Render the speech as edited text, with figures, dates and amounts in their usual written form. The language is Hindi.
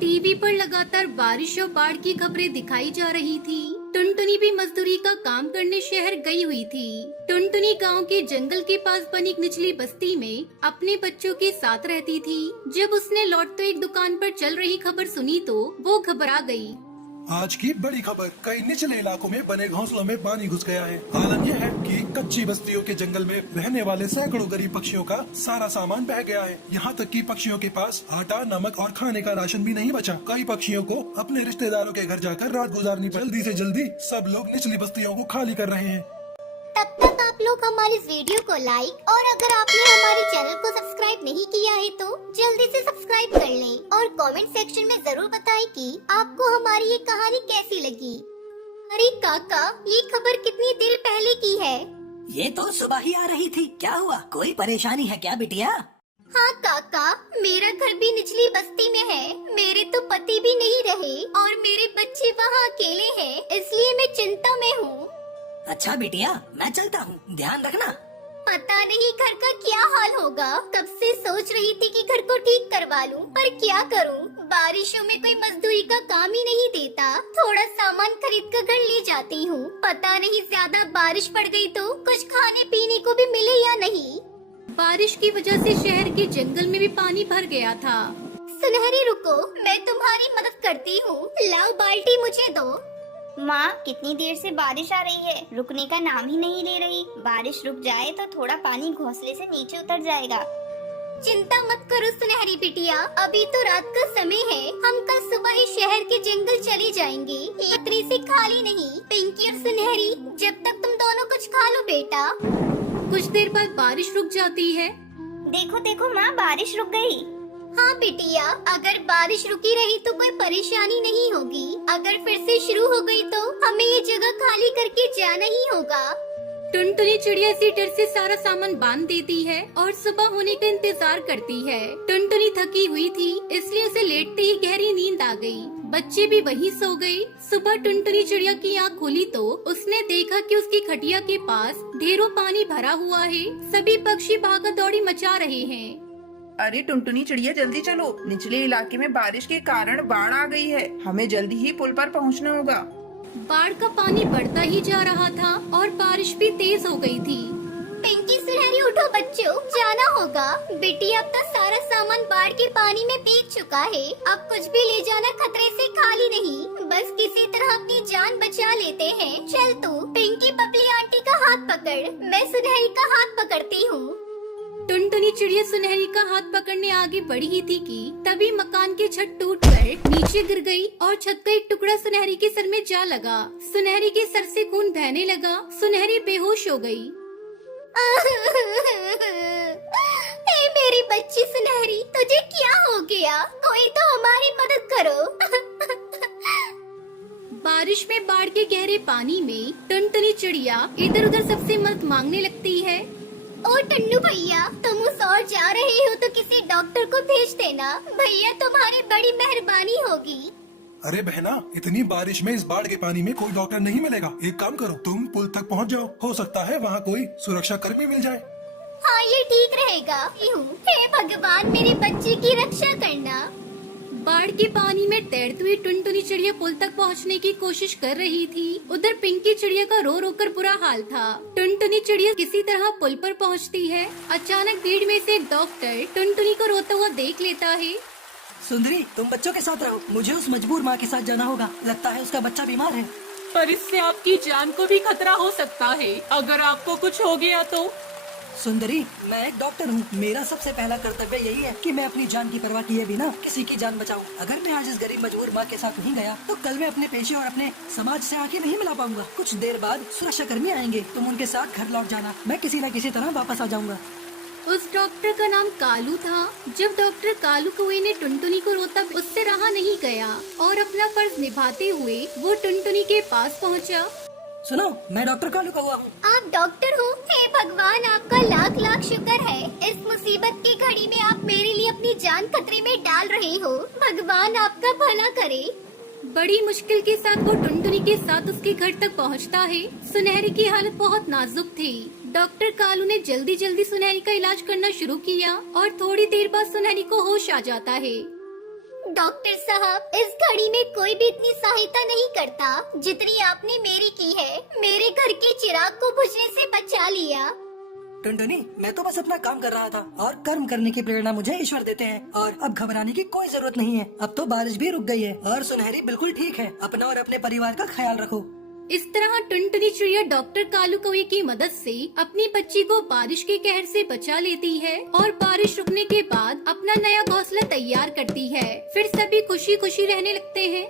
टीवी पर लगातार बारिश और बाढ़ की खबरें दिखाई जा रही थी। टुनटुनी भी मजदूरी का काम करने शहर गई हुई थी। टुनटुनी गांव के जंगल के पास बनी एक निचली बस्ती में अपने बच्चों के साथ रहती थी। जब उसने लौटते एक दुकान पर चल रही खबर सुनी तो वो घबरा गई। आज की बड़ी खबर, कई निचले इलाकों में बने घोंसलों में पानी घुस गया है। हालत यह है कि कच्ची बस्तियों के जंगल में रहने वाले सैकड़ों गरीब पक्षियों का सारा सामान बह गया है। यहाँ तक कि पक्षियों के पास आटा, नमक और खाने का राशन भी नहीं बचा। कई पक्षियों को अपने रिश्तेदारों के घर जाकर रात गुजारनी पड़ी। जल्दी से जल्दी सब लोग निचली बस्तियों को खाली कर रहे हैं। तब तक आप लोग हमारे इस वीडियो को लाइक और अगर आपने हमारे चैनल को सब्सक्राइब नहीं किया है तो जल्दी से सब्सक्राइब कर लें और कमेंट सेक्शन में जरूर बताएं कि आपको हमारी ये कहानी कैसी लगी। अरे काका, ये खबर कितनी देर पहले की है? ये तो सुबह ही आ रही थी। क्या हुआ, कोई परेशानी है क्या बिटिया? हाँ काका, मेरा घर भी निचली बस्ती में है। मेरे तो पति भी नहीं रहे और मेरे बच्चे वहाँ अकेले हैं, इसलिए मैं चिंता में हूँ। अच्छा बिटिया, मैं चलता हूँ, ध्यान रखना। पता नहीं घर का क्या हाल होगा। कब से सोच रही थी कि घर को ठीक करवा लूं, पर क्या करूं? बारिशों में कोई मजदूरी का काम ही नहीं देता। थोड़ा सामान खरीद कर घर ले जाती हूँ। पता नहीं ज्यादा बारिश पड़ गई तो कुछ खाने पीने को भी मिले या नहीं। बारिश की वजह से शहर के जंगल में भी पानी भर गया था। सुनहरी रुको, मैं तुम्हारी मदद करती हूँ। लाओ बाल्टी मुझे दो। माँ, कितनी देर से बारिश आ रही है, रुकने का नाम ही नहीं ले रही। बारिश रुक जाए तो थोड़ा पानी घोंसले से नीचे उतर जाएगा। चिंता मत करो सुनहरी बिटिया, अभी तो रात का समय है। हम कल सुबह ही शहर के जंगल चले जाएंगे। यात्री से खाली नहीं। पिंकी और सुनहरी, जब तक तुम दोनों कुछ खा लो बेटा। कुछ देर बाद बारिश रुक जाती है। देखो देखो माँ, बारिश रुक गई। हाँ बिटिया, अगर बारिश रुकी रही तो कोई परेशानी नहीं होगी। अगर फिर से शुरू हो गई तो हमें ये जगह खाली करके जाना ही होगा। टुनटुनी चिड़िया इसी डर से सारा सामान बांध देती है और सुबह होने का इंतजार करती है। टुनटुनी थकी हुई थी, इसलिए उसे लेटते ही गहरी नींद आ गई। बच्चे भी वहीं सो गए। सुबह टुनटुनी चिड़िया की आँख खुली तो उसने देखा कि उसकी खटिया के पास ढेरों पानी भरा हुआ है। सभी पक्षी भागा दौड़ी मचा रहे हैं। अरे टुनटुनी चिड़िया, जल्दी चलो, निचले इलाके में बारिश के कारण बाढ़ आ गई है। हमें जल्दी ही पुल पर पहुंचना होगा। बाढ़ का पानी बढ़ता ही जा रहा था और बारिश भी तेज हो गई थी। पिंकी सुनहरी उठो बच्चों, जाना होगा। बेटी अब तो सारा सामान बाढ़ के पानी में भीग चुका है। अब कुछ भी ले जाना खतरे से खाली नहीं। बस किसी तरह अपनी जान बचा लेते हैं। चल तू पिंकी पपली आंटी का हाथ पकड़, मैं सुनहरी का हाथ पकड़ती हूँ। टुनटुनी चिड़िया सुनहरी का हाथ पकड़ने आगे बढ़ी ही थी कि तभी मकान की छत टूटकर नीचे गिर गई और छत का एक टुकड़ा सुनहरी के सर में जा लगा। सुनहरी के सर से खून बहने लगा। सुनहरी बेहोश हो गई। ए मेरी बच्ची सुनहरी, तुझे क्या हो गया? कोई तो हमारी मदद करो। बारिश में बाढ़ के गहरे पानी में टुनटुनी चिड़िया इधर उधर सबसे मदद मांगने लगती है। ओ टन्नू भैया, तुम उस ओर जा रहे हो तो किसी डॉक्टर को भेज देना। भैया तुम्हारी बड़ी मेहरबानी होगी। अरे बहना, इतनी बारिश में इस बाढ़ के पानी में कोई डॉक्टर नहीं मिलेगा। एक काम करो, तुम पुल तक पहुंच जाओ। हो सकता है वहाँ कोई सुरक्षा कर्मी मिल जाए। हाँ, ये ठीक रहेगा। हे भगवान, मेरे बच्चे की रक्षा करना। बाढ़ के पानी में तैरती हुई टुनटुनी चिड़िया पुल तक पहुंचने की कोशिश कर रही थी। उधर पिंकी चिड़िया का रो रो कर बुरा हाल था। टुनटुनी चिड़िया किसी तरह पुल पर पहुंचती है। अचानक भीड़ में से एक डॉक्टर टुनटुनी को रोता हुआ देख लेता है। सुंदरी, तुम बच्चों के साथ रहो, मुझे उस मजबूर माँ के साथ जाना होगा। लगता है उसका बच्चा बीमार है। पर इससे आपकी जान को भी खतरा हो सकता है। अगर आपको कुछ हो गया तो? सुंदरी, मैं एक डॉक्टर हूँ। मेरा सबसे पहला कर्तव्य यही है कि मैं अपनी जान की परवाह किए बिना किसी की जान बचाऊं। अगर मैं आज इस गरीब मजबूर माँ के साथ नहीं गया तो कल मैं अपने पेशे और अपने समाज से आगे नहीं मिला पाऊंगा। कुछ देर बाद सुरक्षा कर्मी आएंगे, तुम उनके साथ घर लौट जाना। मैं किसी न किसी तरह वापस आ जाऊंगा। उस डॉक्टर का नाम कालू था। जब डॉक्टर कालू कुएं ने टुनटुनी को रोता उससे रहा नहीं गया और अपना फर्ज निभाते हुए वो टुनटुनी के पास पहुंचा। सुनो, मैं डॉक्टर कालू का हुआ हूँ। आप डॉक्टर हो? हे भगवान, आपका लाख लाख शुक्र है। इस मुसीबत की घड़ी में आप मेरे लिए अपनी जान खतरे में डाल रहे हो। भगवान आपका भला करे। बड़ी मुश्किल के साथ वो टुनटुनी के साथ उसके घर तक पहुंचता है। सुनहरी की हालत बहुत नाजुक थी। डॉक्टर कालू ने जल्दी जल्दी सुनहरी का इलाज करना शुरू किया और थोड़ी देर बाद सुनहरी को होश आ जाता है। डॉक्टर साहब, इस घड़ी में कोई भी इतनी सहायता नहीं करता जितनी आपने मेरी की है। मेरे घर के चिराग को बुझने से बचा लिया। टुनटुनी, मैं तो बस अपना काम कर रहा था और कर्म करने की प्रेरणा मुझे ईश्वर देते हैं और अब घबराने की कोई जरूरत नहीं है। अब तो बारिश भी रुक गई है और सुनहरी बिल्कुल ठीक है। अपना और अपने परिवार का ख्याल रखो। इस तरह टुनटुनी चिड़िया डॉक्टर कालू कौवे की मदद से अपनी बच्ची को बारिश के कहर से बचा लेती है और बारिश रुकने के बाद अपना नया घोंसला तैयार करती है। फिर सभी खुशी खुशी रहने लगते हैं।